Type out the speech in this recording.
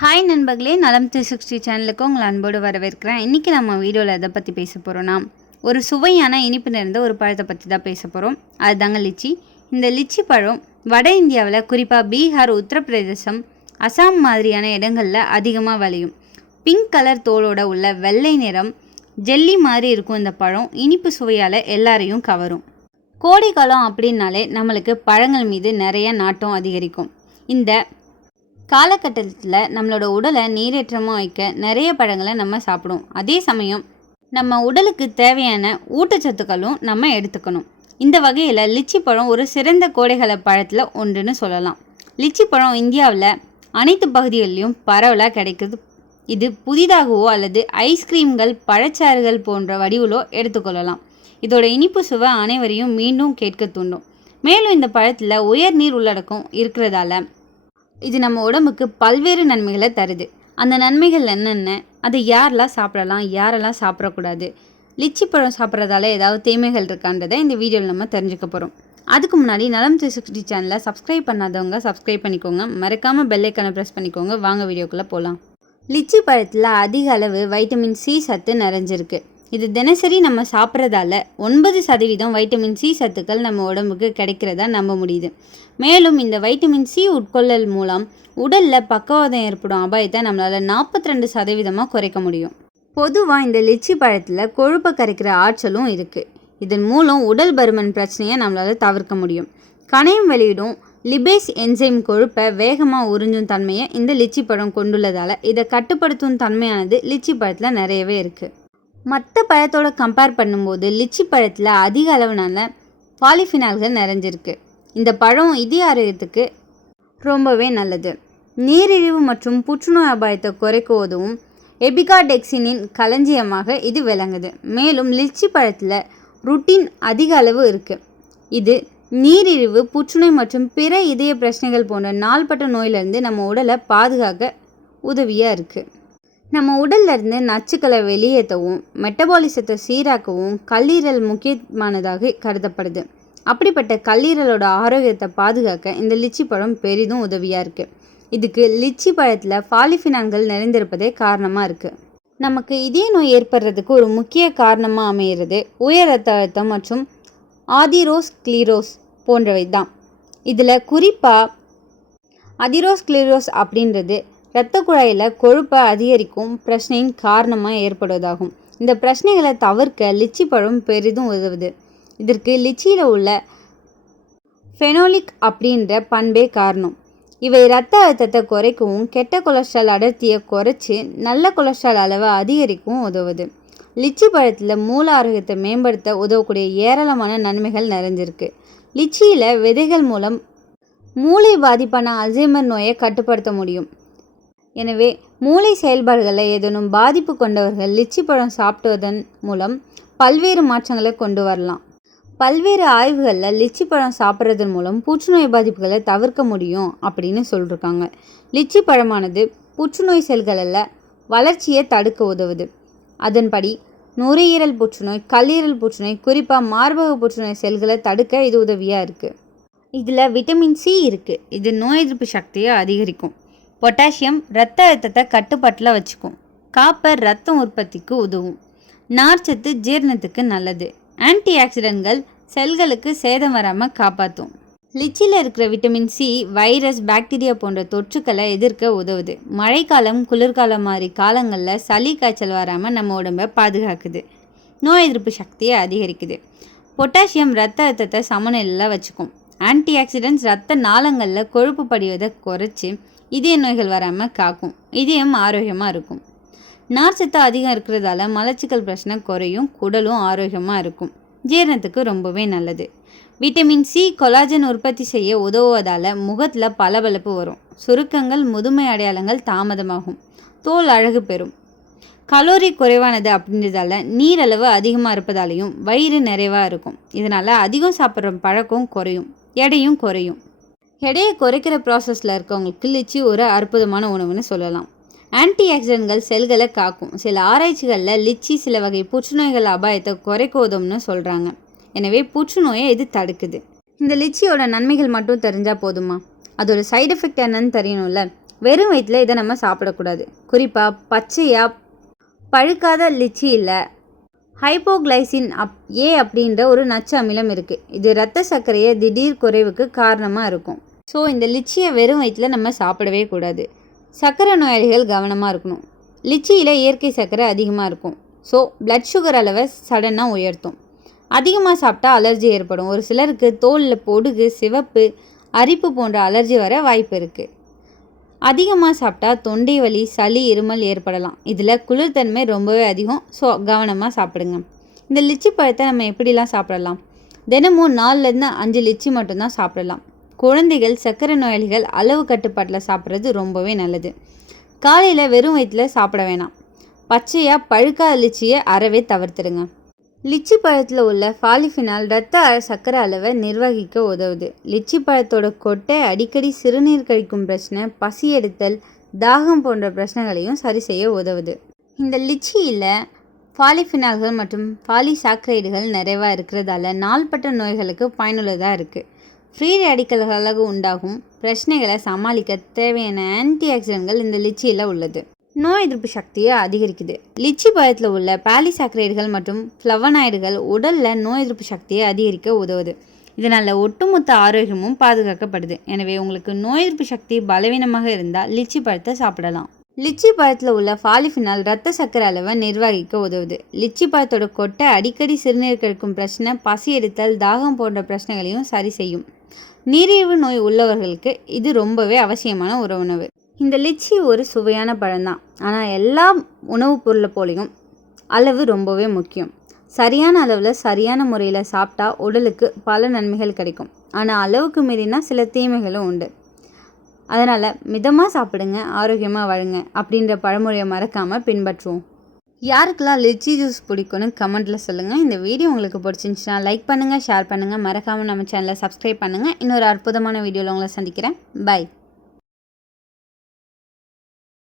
Hi நண்பர்களே, நலம் 360 சேனலுக்கு உங்களை அன்போடு வரவேற்கிறேன். இன்றைக்கி நம்ம வீடியோவில் எதை பற்றி பேச போகிறோன்னா, ஒரு சுவையான இனிப்பு நிறைந்த ஒரு பழத்தை பற்றி தான் பேச போகிறோம். அதுதாங்க லிச்சி. இந்த லிச்சி பழம் வட இந்தியாவில், குறிப்பாக பீகார், உத்தரப்பிரதேசம், அசாம் மாதிரியான இடங்களில் அதிகமாக விளையும். பிங்க் கலர் தோலோட உள்ள வெள்ளை நிறம் ஜெல்லி மாதிரி இருக்கும். இந்த பழம் இனிப்பு சுவையால் எல்லாரையும் கவரும். கோடைக்காலம் அப்படின்னாலே நம்மளுக்கு பழங்கள் மீது நிறைய நாட்டம் அதிகரிக்கும். இந்த காலகட்டத்தில் நம்மளோட உடலை நீரேற்றமாக வைக்க நிறைய பழங்களை நம்ம சாப்பிடுவோம். அதே சமயம் நம்ம உடலுக்கு தேவையான ஊட்டச்சத்துக்களும் நம்ம எடுத்துக்கணும். இந்த வகையில் லிச்சி பழம் ஒரு சிறந்த கோடைகால பழத்தில் ஒன்றுன்னு சொல்லலாம். லிச்சி பழம் இந்தியாவில் அனைத்து பகுதிகளிலும் பரவலாக கிடைக்குது. இது புதிதாகவோ அல்லது ஐஸ்கிரீம்கள், பழச்சாறுகள் போன்ற வடிவிலோ எடுத்துக்கொள்ளலாம். இதோட இனிப்பு சுவை அனைவரையும் மீண்டும் கேட்க தூண்டும். மேலும் இந்த பழத்தில் உயர் நீர் உள்ளடக்கம் இருக்கிறதால இது நம்ம உடம்புக்கு பல்வேறு நன்மைகளை தருது. அந்த நன்மைகள் என்னென்ன, அதை யாரெல்லாம் சாப்பிடலாம், யாரெல்லாம் சாப்பிடக்கூடாது, லிச்சி பழம் சாப்பிட்றதால ஏதாவது தீமைகள் இருக்கான்றதை இந்த வீடியோவில் நம்ம தெரிஞ்சுக்க போகிறோம். அதுக்கு முன்னாடி நலம் 360 சேனலை சப்ஸ்கிரைப் பண்ணாதவங்க சப்ஸ்கிரைப் பண்ணிக்கோங்க. மறக்காமல் பெல்லைக்கான ப்ரெஸ் பண்ணிக்கோங்க. வாங்க வீடியோக்குள்ளே போகலாம். லிச்சி பழத்தில் அதிக அளவு வைட்டமின் சி சத்து நிறைஞ்சிருக்கு. இது தினசரி நம்ம சாப்பிட்றதால 9% வைட்டமின் சி சத்துக்கள் நம்ம உடம்புக்கு கிடைக்கிறதா நம்ப முடியுது. மேலும் இந்த வைட்டமின் சி உட்கொள்ளல் மூலம் உடலில் பக்கவாதம் ஏற்படும் அபாயத்தை நம்மளால் 42% குறைக்க முடியும். பொதுவாக இந்த லிச்சி பழத்தில் கொழுப்பை கரைக்கிற ஆற்றலும் இருக்குது. இதன் மூலம் உடல் பருமன் பிரச்சனையை நம்மளால் தவிர்க்க முடியும். கணையம் வெளியிடும் லிபேஸ் என்சைம் கொழுப்பை வேகமாக உறிஞ்சும் தன்மையை இந்த லிச்சி பழம் கொண்டுள்ளதால் இதை கட்டுப்படுத்தும் தன்மையானது லிச்சி பழத்தில் நிறையவே இருக்குது. மற்ற பழத்தோட கம்பேர் பண்ணும்போது லிச்சி பழத்தில் அதிக அளவிலான பாலிஃபினால்கள் நிறைஞ்சிருக்கு. இந்த பழம் இதய ஆரோக்கியத்துக்கு ரொம்பவே நல்லது. நீரிழிவு மற்றும் புற்றுநோய் அபாயத்தை குறைக்க உதவும் எபிகாடெக்சினின் களஞ்சியமாக இது விளங்குது. மேலும் லிச்சி பழத்தில் ருட்டின் அதிக அளவு இருக்குது. இது நீரிழிவு, புற்றுநோய் மற்றும் பிற இதய பிரச்சனைகள் போன்ற நாள்பட்ட நோயிலிருந்து நம்ம உடலை பாதுகாக்க உதவியாக இருக்குது. நம்ம உடல்லேருந்து நச்சுக்களை வெளியேற்றவும் மெட்டபாலிசத்தை சீராக்கவும் கல்லீரல் முக்கியமானதாக கருதப்படுது. அப்படிப்பட்ட கல்லீரலோட ஆரோக்கியத்தை பாதுகாக்க இந்த லிச்சி பழம் பெரிதும் உதவியாக இருக்குது. இதுக்கு லிச்சி பழத்தில் பாலிஃபினான்கள் நிறைந்திருப்பதே காரணமாக இருக்குது. நமக்கு இதய நோய் ஏற்படுறதுக்கு ஒரு முக்கிய காரணமாக அமைகிறது உயர் ரத்த அழுத்தம் மற்றும் ஆதிரோஸ்க்ளீரோஸ் போன்றவை தான். இதில் குறிப்பாக அதிரோஸ்க்ளீரோஸ் அப்படின்றது இரத்த குழாயில் கொழுப்பை அதிகரிக்கும் பிரச்சனையின் காரணமாக ஏற்படுவதாகும். இந்த பிரச்சனைகளை தவிர்க்க லிச்சி பழம் பெரிதும் உதவுது. இதற்கு லிச்சியில் உள்ள ஃபெனோலிக் அப்படின்ற பண்பே காரணம். இவை இரத்த அழுத்தத்தை குறைக்கவும் கெட்ட கொலஸ்ட்ரால் அடர்த்தியை குறைச்சி நல்ல கொலஸ்ட்ரால் அளவை அதிகரிக்கவும் உதவுது. லிச்சி பழத்தில் மூல ஆரோக்கியத்தை மேம்படுத்த உதவக்கூடிய ஏராளமான நன்மைகள் நிறைஞ்சிருக்கு. லிச்சியில் விதைகள் மூலம் மூளை பாதிப்பான அல்சைமர் நோயை கட்டுப்படுத்த முடியும். எனவே மூளை செயல்பாடுகளில் ஏதேனும் பாதிப்பு கொண்டவர்கள் லிச்சி பழம் சாப்பிடுவதன் மூலம் பல்வேறு மாற்றங்களை கொண்டு வரலாம். பல்வேறு ஆய்வுகளில் லிச்சி பழம் சாப்பிட்றதன் மூலம் புற்றுநோய் பாதிப்புகளை தவிர்க்க முடியும் அப்படின்னு சொல்லியிருக்காங்க. லிச்சி பழமானது புற்றுநோய் செல்களில் வளர்ச்சியை தடுக்க உதவுது. அதன்படி நுரையீரல் புற்றுநோய், கல்லீரல் புற்றுநோய், குறிப்பாக மார்பக புற்றுநோய் செல்களை தடுக்க இது உதவியாக இருக்குது. இதில் விட்டமின் சி இருக்குது. இது நோய் எதிர்ப்பு சக்தியை அதிகரிக்கும். பொட்டாசியம் இரத்த அழுத்தத்தை கட்டுப்பாட்டில் வச்சுக்கும். காப்பர் இரத்த உற்பத்திக்கு உதவும். நார்ச்சத்து ஜீரணத்துக்கு நல்லது. ஆன்டி ஆக்சிடென்ட்கள் செல்களுக்கு சேதம் வராமல் காப்பாற்றும். லிச்சியில் இருக்கிற விட்டமின் சி வைரஸ், பாக்டீரியா போன்ற தொற்றுக்களை எதிர்க்க உதவுது. மழைக்காலம், குளிர்காலம் மாதிரி காலங்களில் சளி, காய்ச்சல் வராமல் நம்ம உடம்பை பாதுகாக்குது. நோய் எதிர்ப்பு சக்தியை அதிகரிக்குது. பொட்டாசியம் இரத்த அழுத்தத்தை சமநிலையில் வச்சுக்கும். ஆன்டி ஆக்சிடென்ட்ஸ் இரத்த நாளங்களில் கொழுப்பு படிவதை குறைச்சி இதய நோய்கள் வராமல் காக்கும். இதயம் ஆரோக்கியமாக இருக்கும். நார்ச்சத்து அதிகம் இருக்கிறதால மலச்சிக்கல் பிரச்சனை குறையும். குடலும் ஆரோக்கியமாக இருக்கும். ஜீரணத்துக்கு ரொம்பவே நல்லது. விட்டமின் சி கொலாஜன் உற்பத்தி செய்ய உதவுவதால் முகத்தில் பளபளப்பு வரும். சுருக்கங்கள், முதுமை அடையாளங்கள் தாமதமாகும். தோல் அழகு பெறும். கலோரி குறைவானது அப்படின்றதால நீரளவு அதிகமாக இருப்பதாலையும் வயிறு நிறைவாக இருக்கும். இதனால் அதிகம் சாப்பிட்ற பழக்கம் குறையும். எடையும் குறையும். எடையை குறைக்கிற ப்ராசஸில் இருக்கவங்களுக்கு லிச்சி ஒரு அற்புதமான உணவுன்னு சொல்லலாம். ஆன்டி ஆக்சிடென்ட்கள் செல்களை காக்கும். சில ஆராய்ச்சிகளில் லிச்சி சில வகை புற்றுநோய்கள் அபாயத்தை குறைக்க உதவும்னு சொல்கிறாங்க. எனவே புற்றுநோயை இது தடுக்குது. இந்த லிச்சியோட நன்மைகள் மட்டும் தெரிஞ்சால் போதுமா? அதோட சைடு எஃபெக்ட் என்னன்னு தெரியணும்ல. வெறும் வயிற்றில் இதை நம்ம சாப்பிடக்கூடாது. குறிப்பாக பச்சையாக பழுக்காத லிச்சியில் ஹைப்போகிளைசின் அப்படின்ற ஒரு நச்சு அமிலம் இருக்குது. இது இரத்த சர்க்கரையை திடீர் குறைவுக்கு காரணமாக இருக்கும். ஸோ இந்த லிச்சியை வெறும் வயிற்றில் நம்ம சாப்பிடவே கூடாது. சர்க்கரை நோயாளிகள் கவனமாக இருக்கணும். லிச்சியில் இயற்கை சர்க்கரை அதிகமாக இருக்கும். ஸோ பிளட் சுகர் அளவை சடனாக உயர்த்தும். அதிகமாக சாப்பிட்டா அலர்ஜி ஏற்படும். ஒரு சிலருக்கு தோலில் பொடுகு, சிவப்பு, அரிப்பு போன்ற அலர்ஜி வர வாய்ப்பு இருக்குது. அதிகமாக சாப்பிட்டா தொண்டை வலி, சளி, இருமல் ஏற்படலாம். இதில் குளிர்தன்மை ரொம்பவே அதிகம். ஸோ கவனமாக சாப்பிடுங்க. இந்த லிச்சி பழத்தை நம்ம எப்படிலாம் சாப்பிடலாம்? தினமும் 4லேருந்து 5 லிச்சி மட்டும்தான் சாப்பிடலாம். குழந்தைகள், சர்க்கரை நோயாளிகள் அளவு கட்டுப்பாட்டில் சாப்பிட்றது ரொம்பவே நல்லது. காலையில் வெறும் வயிற்றில் சாப்பிட வேணாம். பச்சையாக பழுக்காத லிச்சியை அறவே தவிர்த்துடுங்க. லிச்சி பழத்தில் உள்ள பாலிஃபினால் இரத்த சர்க்கரை அளவை நிர்வகிக்க உதவுது. லிச்சி பழத்தோட கொட்டை அடிக்கடி சிறுநீர் கழிக்கும் பிரச்சனை, பசி எடுத்தல், தாகம் போன்ற பிரச்சனைகளையும் சரி செய்ய உதவுது. இந்த லிச்சியில் பாலிஃபினால்கள் மற்றும் பாலிசாக்கரைடுகள் நிறைவாக இருக்கிறதால நாள்பட்ட நோய்களுக்கு பயனுள்ளதாக இருக்குது. ஃப்ரீ ரேடிக்கல்களாக உண்டாகும் பிரச்சனைகளை சமாளிக்க தேவையான ஆன்டி ஆக்சிடென்ட்கள் இந்த லிச்சியில் உள்ளது. நோய் எதிர்ப்பு சக்தியை அதிகரிக்குது. லிச்சி பழத்தில் உள்ள பாலிசாக்கரைடுகள் மற்றும் ஃப்ளவனாய்டுகள் உடலில் நோய் எதிர்ப்பு சக்தியை அதிகரிக்க உதவுது. இதனால் ஒட்டுமொத்த ஆரோக்கியமும் பாதுகாக்கப்படுது. எனவே உங்களுக்கு நோய் எதிர்ப்பு சக்தி பலவீனமாக இருந்தால் லிச்சி பழத்தை சாப்பிடலாம். லிச்சி பழத்தில் உள்ள பாலிஃபினால் இரத்த சர்க்கரை அளவை நிர்வகிக்க உதவுது. லிச்சி பழத்தோட கொட்டை அடிக்கடி சிறுநீர் கழிக்கும் பிரச்சனை, பசி எடுத்தல், தாகம் போன்ற பிரச்சனைகளையும் சரி செய்யும். நீரிழிவு நோய் உள்ளவர்களுக்கு இது ரொம்பவே அவசியமான ஒரு உணவு. இந்த லிச்சி ஒரு சுவையான பழம்தான். ஆனால் எல்லா உணவுப் பொருளை போலையும் அளவு ரொம்பவே முக்கியம். சரியான அளவில் சரியான முறையில் சாப்பிட்டா உடலுக்கு பல நன்மைகள் கிடைக்கும். ஆனால் அளவுக்கு மீறினா சில தீமைகளும் உண்டு. அதனால் மிதமாக சாப்பிடுங்க, ஆரோக்கியமாக வாழுங்க அப்படின்ற பழமொழியை மறக்காமல் பின்பற்றுவோம். யாருக்கெல்லாம் லிச்சி ஜூஸ் பிடிக்கும்னு கமெண்ட்டில் சொல்லுங்கள். இந்த வீடியோ உங்களுக்கு பிடிச்சிருந்துச்சுன்னா லைக் பண்ணுங்கள், ஷேர் பண்ணுங்கள். மறக்காமல் நம்ம சேனலை சப்ஸ்கிரைப் பண்ணுங்கள். இன்னொரு அற்புதமான வீடியோவில் உங்களை சந்திக்கிறேன். பை.